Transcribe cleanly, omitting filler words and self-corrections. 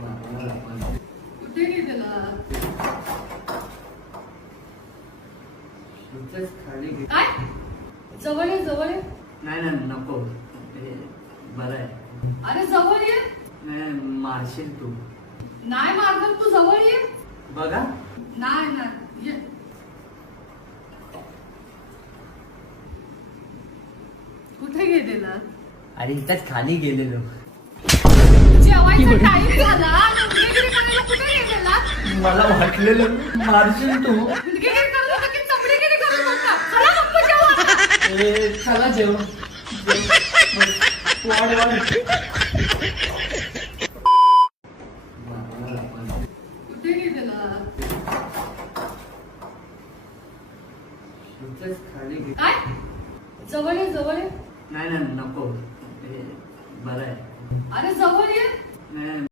कुठे गेलेला? खाली काय जवळ ये जवळ ये. नाही नाही नको बरं आहे. अरे जवळ ये. नाही मारशील तू. नाही मारणार, तू जवळ ये. बघा नाही नाही ये. कुठे गेलेला? अरे इथंच खाली गेलेलो. जेवायचा टाइम झाला. मुलगीगिरी करायला कुठे गेलेला? मला वाटलेलं मारशील तू. मुलगीगिरी करत होता की चमडीगिरी करत होता? चला मग जेवा. चला जेव. वाढ वाढ. कुठे गेलेला? खाली काय जवळ ये जवळ ये. नाही नाही नको बरं आहे. अरे जवळ ये. नाही